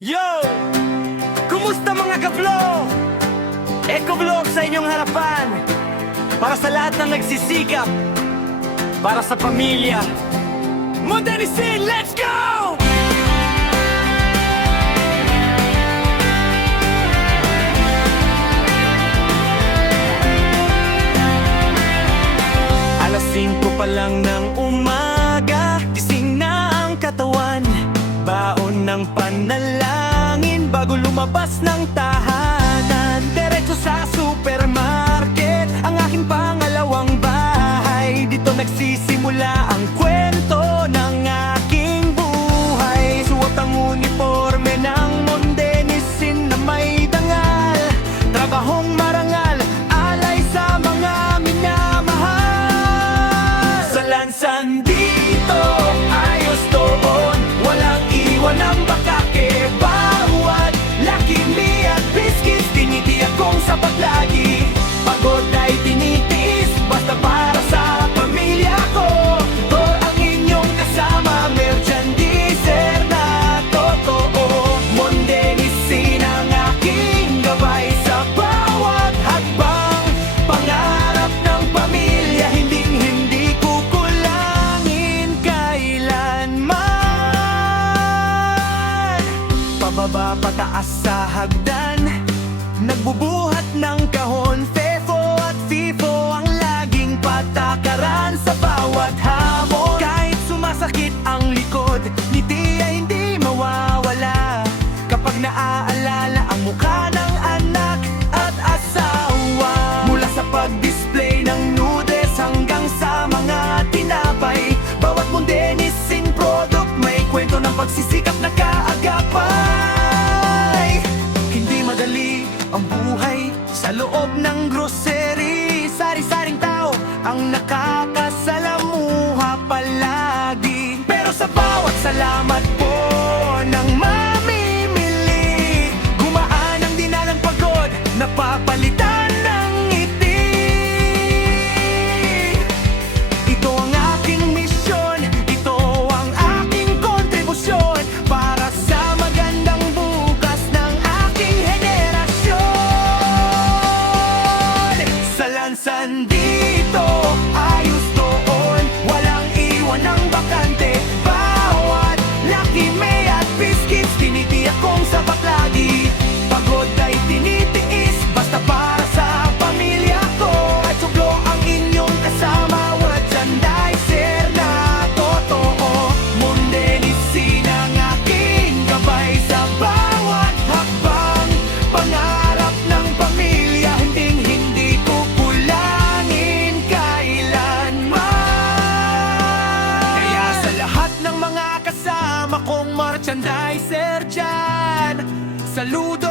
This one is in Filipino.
Yo! Kumusta mga kablo? Eco-vlog sa inyong harapan. Para sa lahat ng nagsisikap. Para sa pamilya. Modernisin, let's go! Alas 5 pa lang ng umaga, gising na ang katawan. Baon ng panalangin bago lumabas ng tahanan. Diretso sa supermarket, ang aking pangalawang bahay. Dito nagsisimula ang kwento ng aking buhay. Suot ang uniforme ng Mondenisin na may dangal. Trabahong marangal, alay sa mga minamahal. Sa lansan dito, ayos doon, walang iwan ang bakake. Bawat Lucky Me at biscuits, tinitiyak kong sapat lagi. Pagod ay tinitiis, basta para sa pamilya ko. To ang inyong kasama, merchandiser na totoo. Mondenisin ang aking gabay sa bawat hakbang. Pangarap ng pamilya, hindi kukulangin kailanman. Pababa pataas sa hagdan, nagbubuhat ng kahon. Fefo at Fifo ang laging patakaran sa bawat hamon. Kahit sumasakit ang likod, ngiti ay hindi mawawala kapag naaalala ang mukha ng anak at asawa. Mula sa pag-display ng noodles hanggang sa mga tinapay, bawat Mondenisin product may kwento ng pagsisikap na kaagapay. Hindi madali ang buhay sa loob ng grocery. Sari-saring tao ang nakakasalamuha palagi. Pero sa bawat salamat po ng mamimili, gumaan ang dinalang pagod, napapalitan ng ngiti. Ito ang aking misyon, ito ang aking kontribusyon para sa magandang bukas ng aking henerasyon. Sa lansan dito, ayos doon, walang iwan ng bakante. Bawat Lucky Me at biscuits, tinitiyak kong sapat lagi. Pagod ay tinitiis, basta para sa pamilya ko. At sublo ang inyong kasama, merchandiser na totoo. Mondenisin ang aking gabay sa bawat hakbang. Pangarap ng pamilya, hindi kukulangin kailanman. Kaya sa lahat ng mga kasama kong merchandiser dyan, saludo